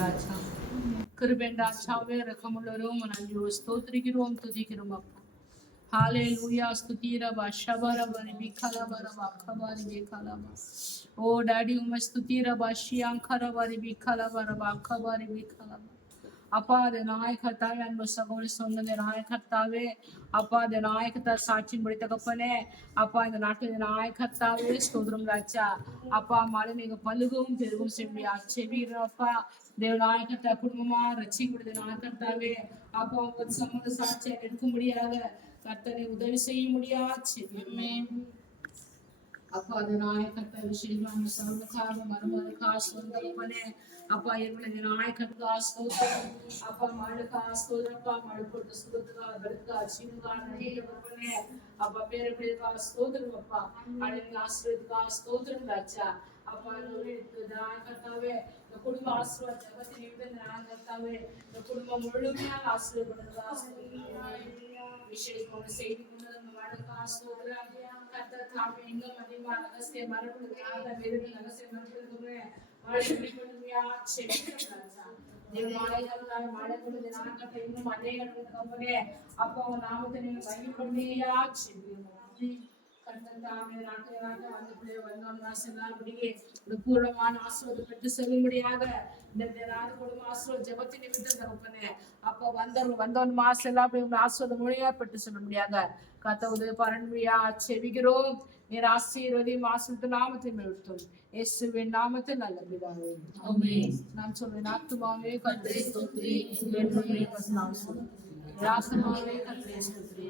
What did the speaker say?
ராஜா. கிருபையின் ராஜாவே, இரக்கமுள்ளவரும் நன்றியோடு ஸ்தோத்திரிக்கிறோம், துதிக்கிறோம் அப்பா. ஹalleluya. ஸ்துதிரபா ஷபரபரி பிகலபரபா கபாரி பிகலபா. ஓ டாடி உம்மை ஸ்துதிரபா ஷியாங்கரபரி பிகலபரபா கபாரி பிகலபா. அப்பா அது நாயகத்தாவே, அன்பு சகோதரி சொன்னது நாயகத்தாவே, அப்பா அந்த நாயகத்தா சாட்சியின் படி தகப்பனே, அப்பா இந்த நாட்டில் நாயகத்தாவே ஸ்தோத்திரம் ராஜா. அப்பா மழை மிக பழுகவும் பெருகும் செம்பியா செவிக்கிறோம் அப்பா. தேவ நாயகத்தா குடும்பமா ரசிக்கப்படுது நாயகத்தாவே, அப்பா உங்க சம்மத சாட்சியை எடுக்க முடியாத கர்த்தனை உதவி செய்ய முடியாது செவியுமே. அப்பா அது நாயகத்தை விசேஷமான சர்வகார மருமதுக்காக சொந்தப்பனே, அப்பா எவ்வளவு நாயகத்துக்கா ஸ்தோத்திரம். அப்பா மழுக்கா ஸ்தோத்திரப்பா, மழுக்கொண்டு ஸ்தோத்திரா வெளுக்கா சீனுக்கா நடிகப்பனே, அப்பா பேரு பேருக்கா ஸ்தோத்திரம் அப்பா. அழகு ஆசிரியத்துக்கா ஸ்தோத்திரம் ராஜா. அப்பா நாயகத்தாவே இந்த குடும்ப ஆசீர்வாத ஜபத்தின் நிமித்தம் நாயகத்தாவே இந்த குடும்பம் முழுமையாக ஆசீர்வதிக்கிறதா விசேஷமான செய்தி கொண்டு மழுக்கா ஸ்தோத்திரம். கர்த்தர் தாமே இன்னும் அதிகமாக ரகசிய மரபுகளுக்காக விருது ரகசிய மரபுகளுக்கு மழை பிடிப்பதுமையா செவிக்கிறாச்சா. தேவநாயகத்தால் மழை கொடுத்து நாயகத்தை இன்னும் அநேகர்களுக்கு கம்பனே, அப்போ நாமத்தை நீங்க பயன்படுத்தியா செவிக்கிறோம். கர்த்தர் தாமே நாட்களாக வந்து பிள்ளைய வந்தோம் வாசலாபடியே ஒரு பூர்ணமான ஆசீர்வாதம் பெற்று செல்லும்படியாக இந்த நாடு குடும்ப ஆசீர்வாத ஜபத்தின் நிமித்தம் தகப்பனே, அப்போ வந்தவன் மாசெல்லாம் அப்படி ஆசீர்வாதம் மொழியா பெற்று செல்லும்படியாக கர்த்தர் உதவி பரன்மையா செவிக்கிறோம். நீர் ஆசீர்வதியும் ஆசீர்வாத நாமத்தை மேற்கொள்ளும் இயேசுவின் நாமத்தில் நல்ல பிதாவே ஆமென். நான் சொல்வேன் ஆத்துமாவே கர்த்தரை ஸ்தோத்திரி, என்னுடைய நாமம் ஸ்தோத்திரி. ஆத்துமாவே கர்த்தரை ஸ்தோத்திரி.